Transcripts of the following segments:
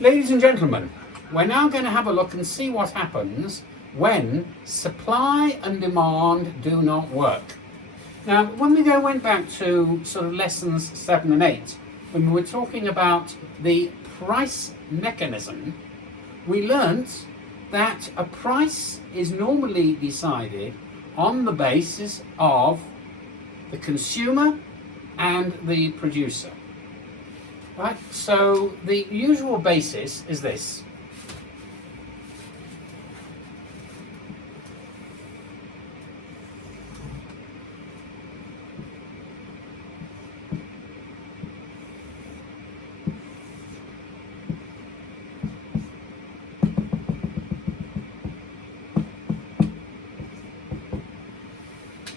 Ladies and gentlemen, we're now going to have a look and see what happens when supply and demand do not work. Now, when we went back to sort of lessons 7 and 8, when we were talking about the price mechanism, we learnt that a price is normally decided on the basis of the consumer and the producer. Right, so the usual basis is this.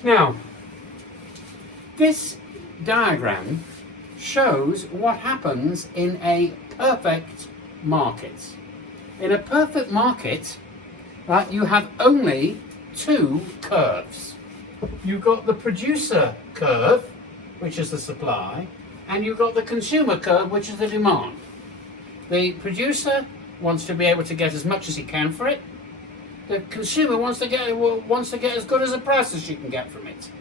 Now, this diagram shows what happens in a perfect market. In a perfect market, right, you have only two curves. You've got the producer curve, which is the supply, and you've got the consumer curve, which is the demand. The producer wants to be able to get as much as he can for it. The consumer wants to get as good as a price as she can get from it.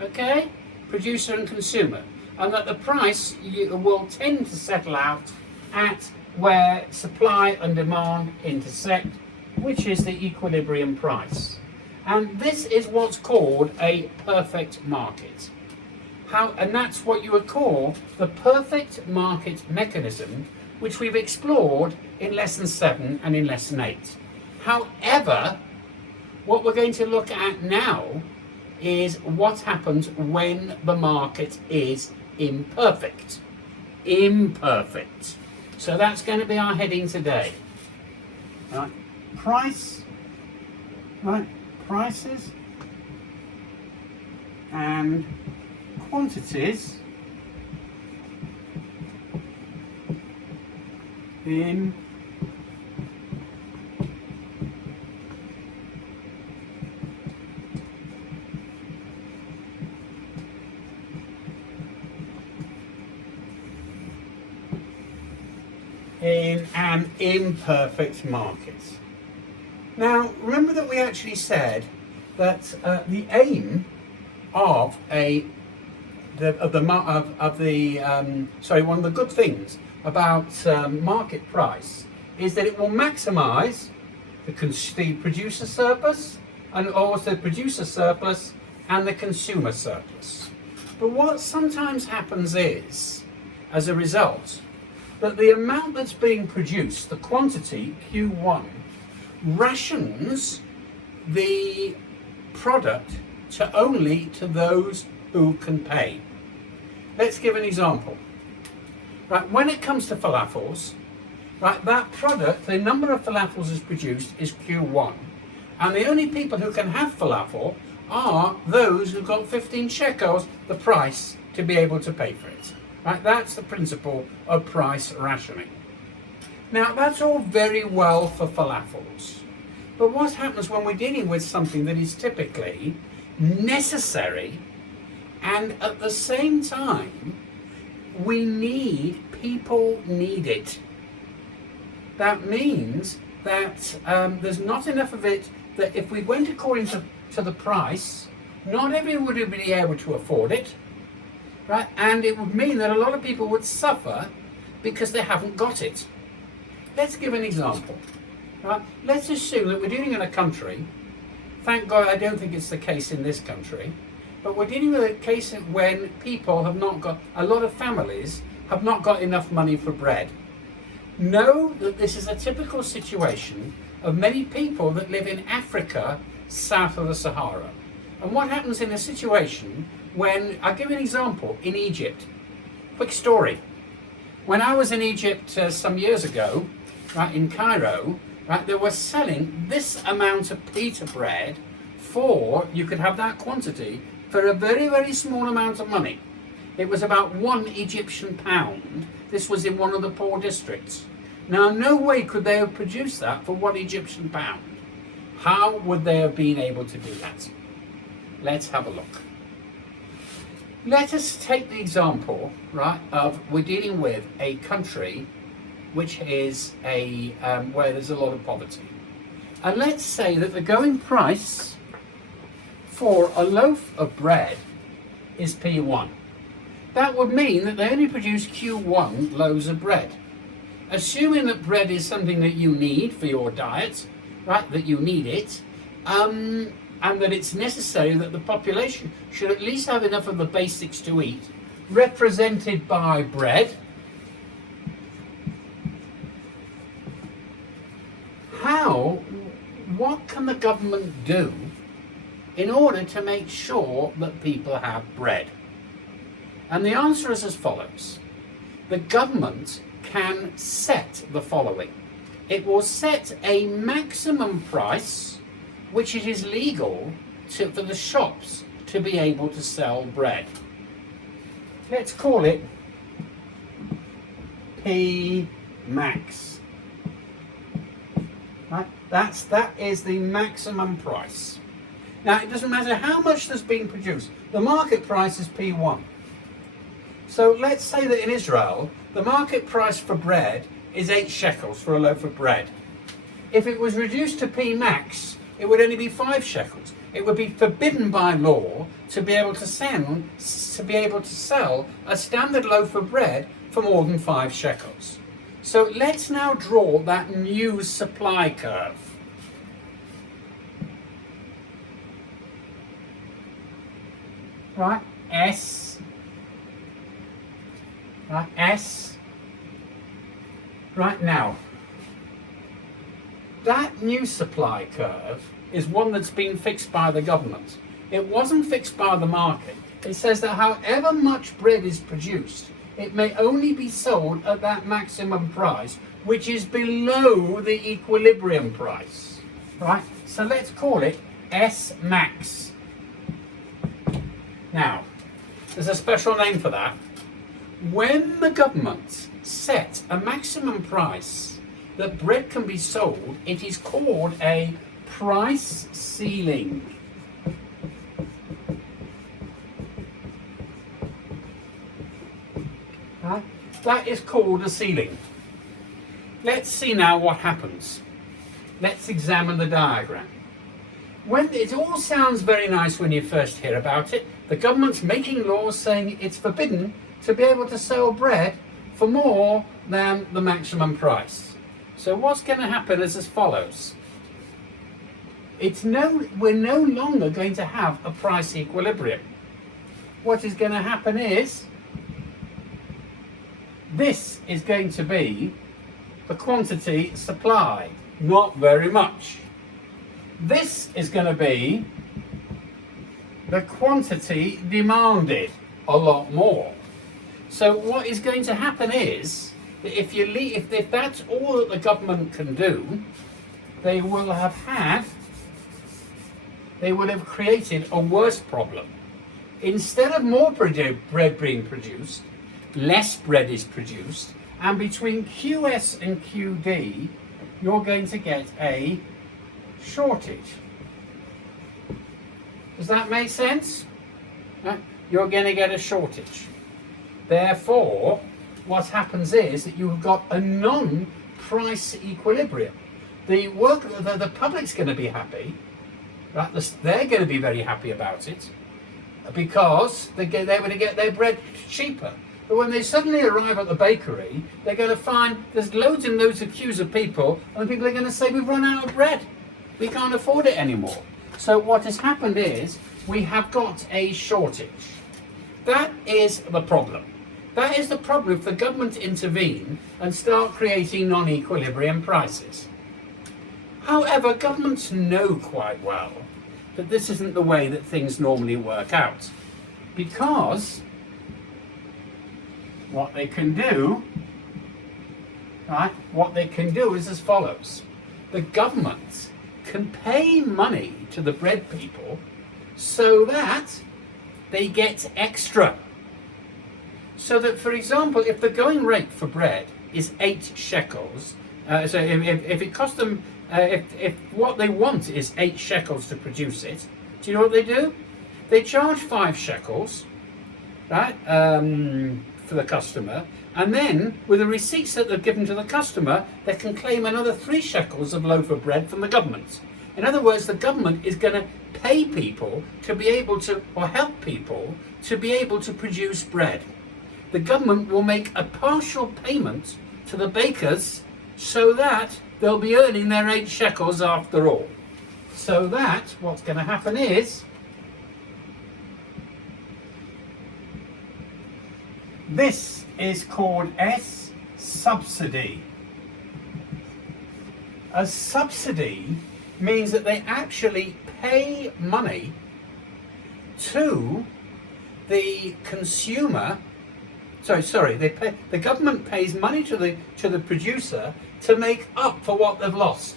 Okay? Producer and consumer. And that the price will tend to settle out at where supply and demand intersect, which is the equilibrium price. And this is what's called a perfect market. And that's what you would call the perfect market mechanism, which we've explored in lesson 7 and in lesson 8. However, what we're going to look at now is what happens when the market is imperfect. Imperfect. So that's going to be our heading today. Right. Prices and quantities in an imperfect market. Now, remember that we actually said that the aim of one of the good things about market price is that it will maximize the producer surplus and also the producer surplus and the consumer surplus. But what sometimes happens is, as a result, that the amount that's being produced, the quantity, Q1, rations the product to those who can pay. Let's give an example. Right, when it comes to falafels, right, that product, the number of falafels is produced is Q1. And the only people who can have falafel are those who've got 15 shekels, the price, to be able to pay for it. Right, that's the principle of price rationing. Now, that's all very well for falafels. But what happens when we're dealing with something that is typically necessary and at the same time people need it? That means that there's not enough of it, that if we went according to the price, not everyone would be able to afford it. Right? And it would mean that a lot of people would suffer because they haven't got it. Let's give an example. Right? Let's assume that we're dealing in a country, thank God I don't think it's the case in this country, but we're dealing with a case when people have not got, a lot of families have not got enough money for bread. Know that this is a typical situation of many people that live in Africa south of the Sahara. And what happens in a situation when, I'll give you an example, in Egypt. Quick story. When I was in Egypt some years ago, right, in Cairo, right, they were selling this amount of pita bread you could have that quantity for a very, very small amount of money. It was about 1 Egyptian pound. This was in one of the poor districts. Now, no way could they have produced that for 1 Egyptian pound. How would they have been able to do that? Let's have a look. Let us take the example, right, of we're dealing with a country which is where there's a lot of poverty. And let's say that the going price for a loaf of bread is P1. That would mean that they only produce Q1 loaves of bread. Assuming that bread is something that you need for your diet, right, that you need it, and that it's necessary that the population should at least have enough of the basics to eat, represented by bread. What can the government do in order to make sure that people have bread? And the answer is as follows. The government can set the following. It will set a maximum price which it is legal for the shops to be able to sell bread. Let's call it P max. Right? That is the maximum price. Now it doesn't matter how much there's been produced. The market price is P1. So let's say that in Israel the market price for bread is 8 shekels for a loaf of bread. If it was reduced to P max, it would only be 5 shekels. It would be forbidden by law to be able to sell a standard loaf of bread for more than 5 shekels. So let's now draw that new supply curve. Right, S. Right, S. Right now, that new supply curve is one that's been fixed by the government. It wasn't fixed by the market. It says that however much bread is produced, it may only be sold at that maximum price, which is below the equilibrium price. Right? So let's call it S max. Now, there's a special name for that. When the government sets a maximum price that bread can be sold, it is called a price ceiling. That is called a ceiling. Let's see now what happens. Let's examine the diagram. When it all sounds very nice when you first hear about it, the government's making laws saying it's forbidden to be able to sell bread for more than the maximum price. So what's going to happen is as follows. We're no longer going to have a price equilibrium. What is going to happen is this is going to be the quantity supplied, not very much. This is going to be the quantity demanded, a lot more. So what is going to happen is that if that's all that the government can do, they would have created a worse problem. Instead of more bread being produced, less bread is produced, and between QS and QD, you're going to get a shortage. Does that make sense? You're going to get a shortage. Therefore, what happens is that you've got a non-price equilibrium. The public's going to be happy. Right? They're going to be very happy about it because they're going to get their bread cheaper. But when they suddenly arrive at the bakery, they're going to find there's loads and loads of queues of people, and people are going to say, we've run out of bread. We can't afford it anymore. So what has happened is we have got a shortage. That is the problem. That is the problem if the government intervene and start creating non-equilibrium prices. However, governments know quite well that this isn't the way that things normally work out, because what they can do is as follows. The government can pay money to the bread people so that they get extra. So that, for example, if the going rate for bread is 8 shekels, so if it costs them, if what they want is 8 shekels to produce it, do you know what they do? They charge 5 shekels, right? for the customer, and then with the receipts that they've given to the customer, they can claim another 3 shekels of loaf of bread from the government. In other words, the government is going to pay people to be able to, or help people to be able to produce bread. The government will make a partial payment to the bakers so that they'll be earning their 8 shekels after all. So that what's going to happen is this is called a subsidy. A subsidy means that they actually pay money to the consumer. The government pays money to the producer to make up for what they've lost.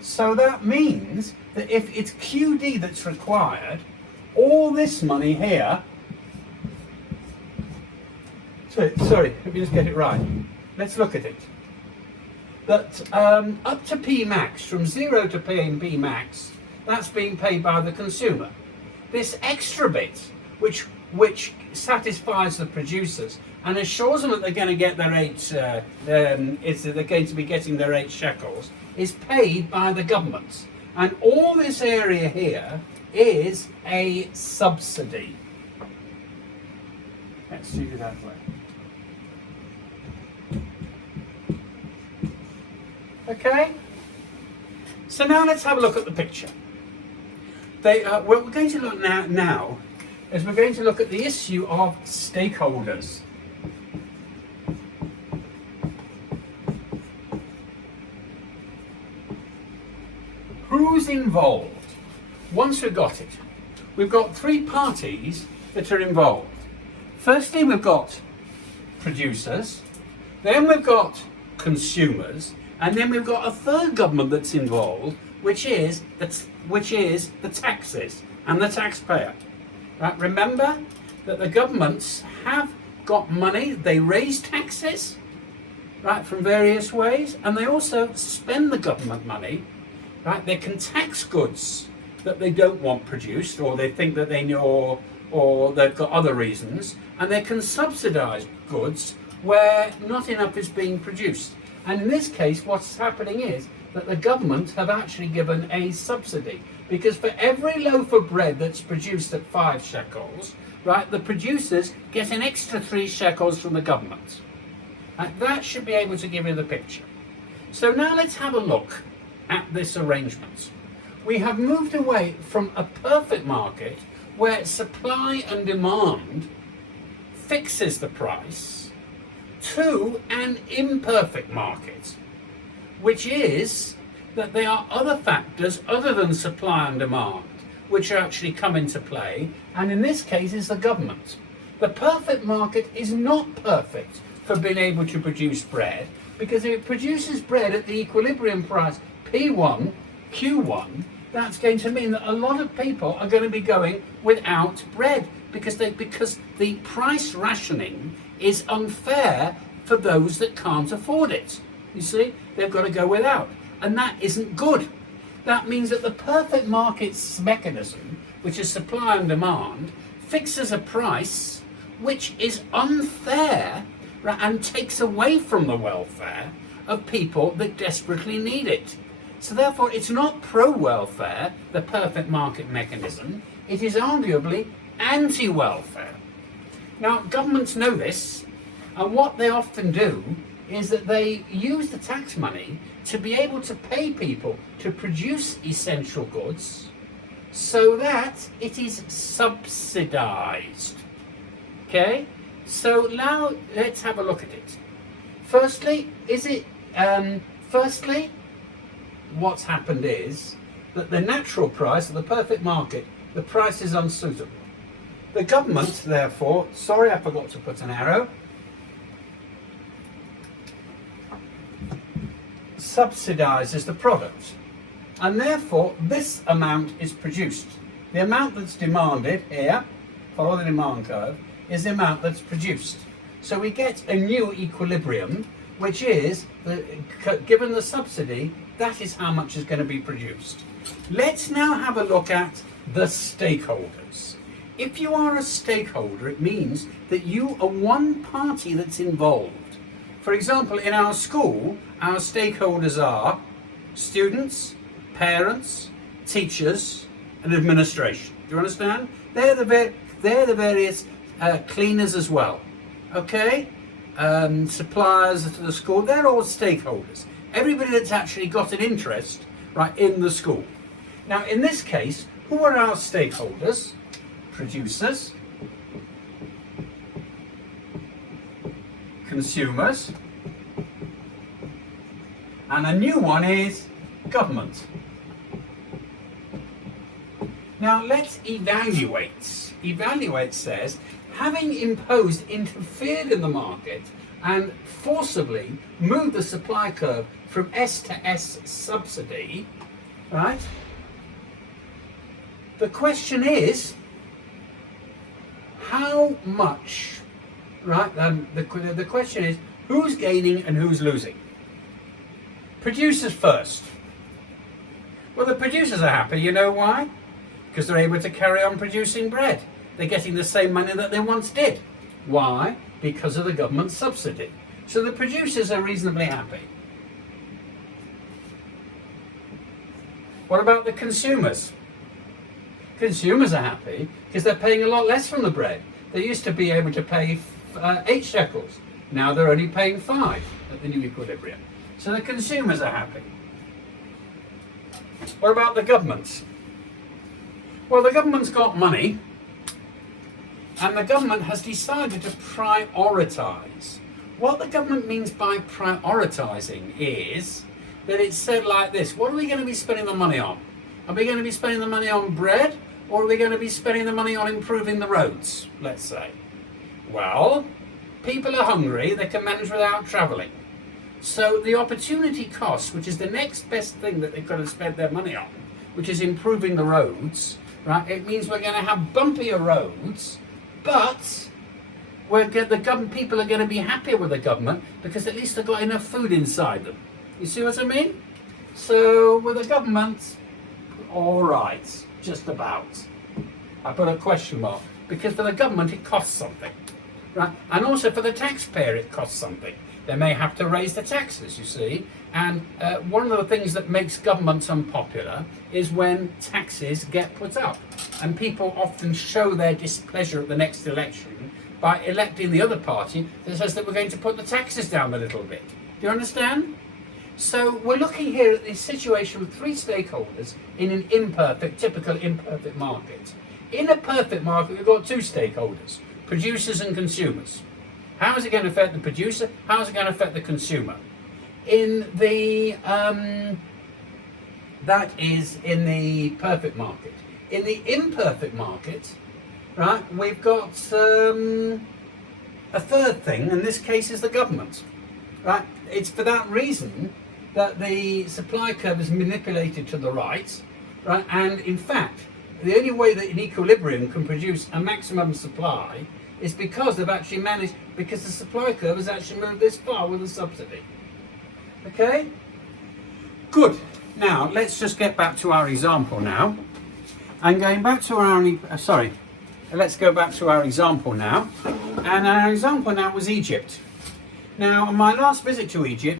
So that means that if it's QD that's required, all this money here. Sorry, let me just get it right. Let's look at it. That up to P max, from 0 to P max, that's being paid by the consumer. This extra bit, which satisfies the producers and assures them that they're going to get their 8, they're going to be getting their 8 shekels, is paid by the government. And all this area here is a subsidy. Let's do it that way. Okay, so now let's have a look at the picture. What we're going to look now is we're going to look at the issue of stakeholders. Who's involved? Once we've got it, we've got 3 parties that are involved. Firstly, we've got producers, then we've got consumers, and then we've got a third government that's involved, which is the taxes and the taxpayer. Right? Remember that the governments have got money, they raise taxes, right, from various ways, and they also spend the government money. Right? They can tax goods that they don't want produced, or they think that they know, or they've got other reasons, and they can subsidise goods where not enough is being produced. And in this case, what's happening is that the government have actually given a subsidy, because for every loaf of bread that's produced at 5 shekels, right, the producers get an extra 3 shekels from the government. And that should be able to give you the picture. So now let's have a look at this arrangement. We have moved away from a perfect market where supply and demand fixes the price to an imperfect market, which is that there are other factors other than supply and demand which actually come into play, and in this case is the government. The perfect market is not perfect for being able to produce bread, because if it produces bread at the equilibrium price P1, Q1, that's going to mean that a lot of people are going to be going without bread, because the price rationing is unfair for those that can't afford it. You see, they've got to go without, and that isn't good. That means that the perfect market's mechanism, which is supply and demand, fixes a price which is unfair, right, and takes away from the welfare of people that desperately need it. So therefore it's not pro-welfare, the perfect market mechanism, it is arguably anti-welfare. Now, governments know this, and what they often do is that they use the tax money to be able to pay people to produce essential goods so that it is subsidized. Okay? So now let's have a look at it. Firstly, what's happened is that the natural price of the perfect market, the price is unsuitable. The government, therefore, sorry I forgot to put an arrow, subsidises the product, and therefore this amount is produced. The amount that's demanded here, follow the demand curve, is the amount that's produced. So we get a new equilibrium, which is, given the subsidy, that is how much is going to be produced. Let's now have a look at the stakeholders. If you are a stakeholder, it means that you are one party that's involved. For example, in our school, our stakeholders are students, parents, teachers, and administration. Do you understand? They're the various cleaners as well. Okay? Suppliers to the school, they're all stakeholders. Everybody that's actually got an interest, right, in the school. Now, in this case, who are our stakeholders? Producers, consumers, and a new one is government. Now let's evaluate. Evaluate says, having imposed, interfered in the market and forcibly moved the supply curve from S to S subsidy, right? The question is, how much, right? The question is, who's gaining and who's losing? Producers first. Well, the producers are happy. You know why? Because they're able to carry on producing bread. They're getting the same money that they once did. Why? Because of the government subsidy. So the producers are reasonably happy. What about the consumers? Consumers are happy because they're paying a lot less from the bread. They used to be able to pay 8 shekels. Now they're only paying 5 at the new equilibrium. So the consumers are happy. What about the governments? Well, the government's got money, and the government has decided to prioritise. What the government means by prioritising is that it's said like this: what are we going to be spending the money on? Are we going to be spending the money on bread, or are we going to be spending the money on improving the roads, let's say? Well, people are hungry, they can manage without travelling. So the opportunity cost, which is the next best thing that they've got to spend their money on, which is improving the roads, right? It means we're going to have bumpier roads, but people are going to be happier with the government because at least they've got enough food inside them. You see what I mean? So with the government, all right, just about. I put a question mark because for the government it costs something, right? And also for the taxpayer it costs something. They may have to raise the taxes, you see. And one of the things that makes governments unpopular is when taxes get put up. And people often show their displeasure at the next election by electing the other party that says that we're going to put the taxes down a little bit. Do you understand? So we're looking here at this situation with 3 stakeholders in an typical imperfect market. In a perfect market, we've got 2 stakeholders, producers and consumers. How is it going to affect the producer? How is it going to affect the consumer? That is in the perfect market. In the imperfect market, right, we've got a third thing, and this case is the government. Right? It's for that reason that the supply curve is manipulated to the right, right? And in fact, the only way that an equilibrium can produce a maximum supply is because they've actually managed, because the supply curve has actually moved this far with a subsidy. Okay? Good. Now, let's just get back to our example now. And going back to our, let's go back to our example now. And our example now was Egypt. Now, on my last visit to Egypt,